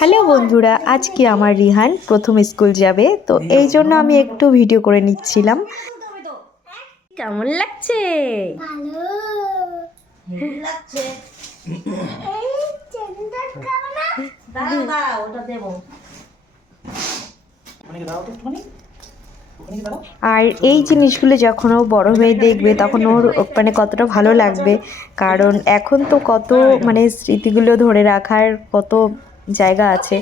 Hello বন্ধুরা, আজকে আমার রিহান প্রথম স্কুল যাবে, তো এই জন্য আমি একটু ভিডিও করে নিচ্ছিলাম। কেমন লাগছে? ভালো লাগছে। দাঁড়াও দাঁড়াও, ওটা দেবো। আর এই জিনিসগুলো যখন ও বড় হয়ে দেখবে তখন ওর মানে কতটা ভালো লাগবে, কারণ এখন তো কত মানে স্মৃতিগুলো ধরে রাখার কত জায়গা আছে।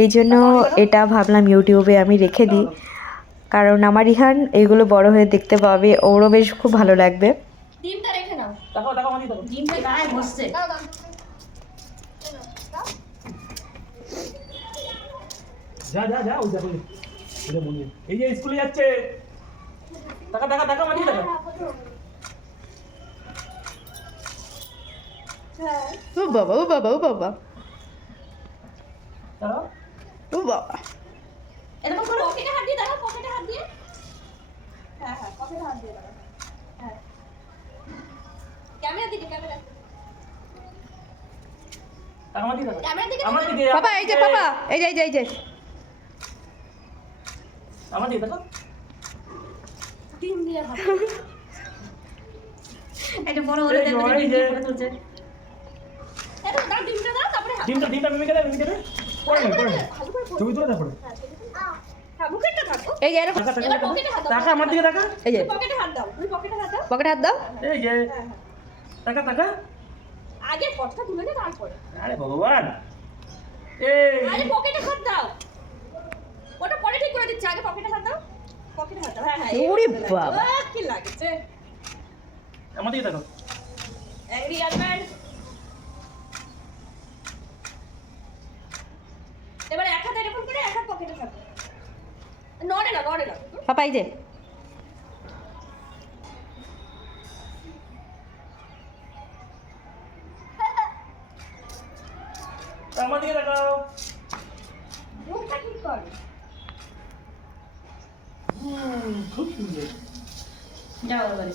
এই জন্য এটা ভাবলাম ইউটিউবে আমি রেখে দিই, কারণ আমার রিহান এগুলো বড় হয়ে দেখতে পাবে, ওরও বেশ খুব ভালো লাগবে। ডিমটা রেখে নাও। দেখো দেখো মানি দেখো। ডিমটা গায়ে বসছে। দাও দাও। যা যা যা, ওই দেখো এটা বলি এই যে স্কুলে যাচ্ছে। টাকা টাকা টাকা মানি টাকা। ও বাবা ও বাবা ও বাবা দাঁড়াও। ও বাবা। এরকম করে পকেটে হাত দিয়ে দাও, পকেটে হাত দিয়ে। হ্যাঁ হ্যাঁ, পকেটে হাত দিয়ে দাও। হ্যাঁ। ক্যামেরা দিকে ক্যামেরা। টাকা মানি টাকা। ক্যামেরা দিকে আমার দিকে পাপা এই যে পাপা এই যে এই যে এই যে আমার দিকে দেখো। ডিম দিয়ে হাত। এটা বড় বড় দেখো এই ডিম যে করে তুলছে। এটা দাও, ডিমটা দাও, তারপরে হাত। ডিমটা ডিমটা মিমি করে পড়ে না পড়ে না। তুমি তুলে দেখো। হ্যাঁ, বুকেটটা থাকো। এই যে এরকম টাকা টাকা এবার পকেটে হাত দাও। টাকা আমার দিকে টাকা। এই যে পকেটে হাত দাও, তুমি পকেটে হাত দাও। পকেটে হাত দাও। এই যে টাকা টাকা। আগে কথা তুলে নে, তারপরে। আরে ভগবান, এই আগে পকেটে হাত দাও। ওটা পরে ঠিক করে দিচ্ছি, আগে পকেটে হাত দাও। পকেটে হাত দাও। হ্যাঁ হ্যাঁ। ওরে বাবা। কি লাগছে? আমার দিকে দেখো। Real man. এবার এক হাতে এরকম করে, এক হাত পকেটে থাকো। নড়ে না, নড়ে না। পাপা এই যে আমার দিকে তাকাও। মুখটা ঠিক কর। খুব সুন্দর। যাও এবারে।